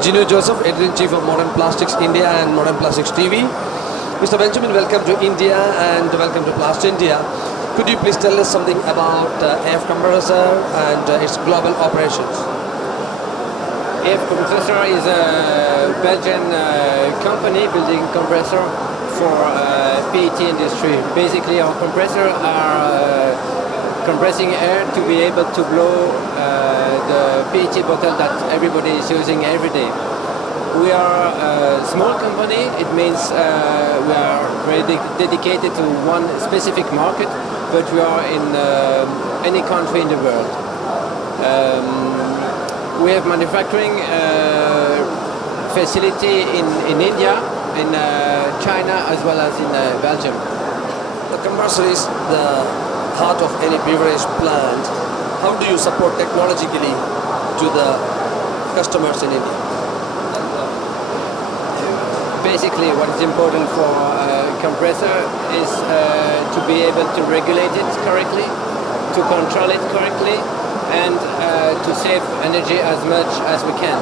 is Ginu Joseph, Editor-in-Chief of Modern Plastics India and Modern Plastics TV. Mr. Benjamin, welcome to India and welcome to Plast India. Could you please tell us something about AF Compressor and its global operations? AF Compressor is a Belgian company building compressor for PET industry. Basically, our compressors are compressing air to be able to blow the PET bottle that everybody is using every day. We are a small company. It means we are very dedicated to one specific market, but we are in any country in the world. We have manufacturing facility in India, in China, as well as in Belgium. The compressor is the heart of any beverage plant. How do you support technologically to the customers in India? Basically, what is important for a compressor is to be able to regulate it correctly, to control it correctly, and to save energy as much as we can.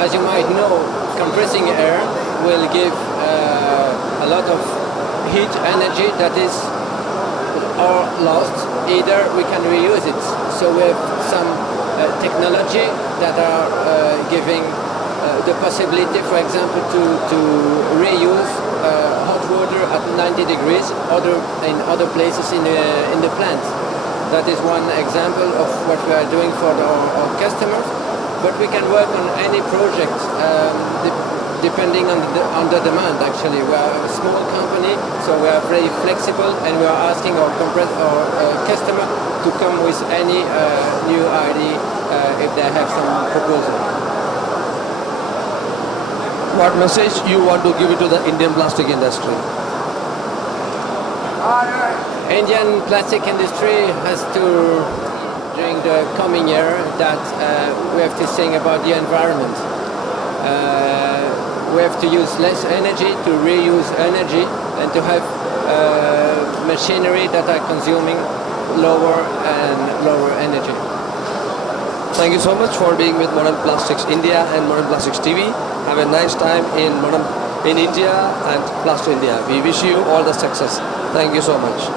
As you might know, compressing air will give a lot of heat energy that is or lost. Either we can reuse it. So we have some technology that are giving the possibility, for example, to reuse hot water at 90 degrees in other places in the plant. That is one example of what we are doing for our customers. But we can work on any project depending on the demand. Actually, we are a small company, so we are very flexible, and we are asking our customer to come with any new idea if they have some proposal. What message you want to give it to the Indian plastic industry? Indian plastic industry has to, during the coming year, that we have to think about the environment. We have to use less energy, to reuse energy, and to have machinery that are consuming lower and lower energy. Thank you so much for being with Modern Plastics India and Modern Plastics TV. Have a nice time in India and Plast India. We wish you all the success. Thank you so much.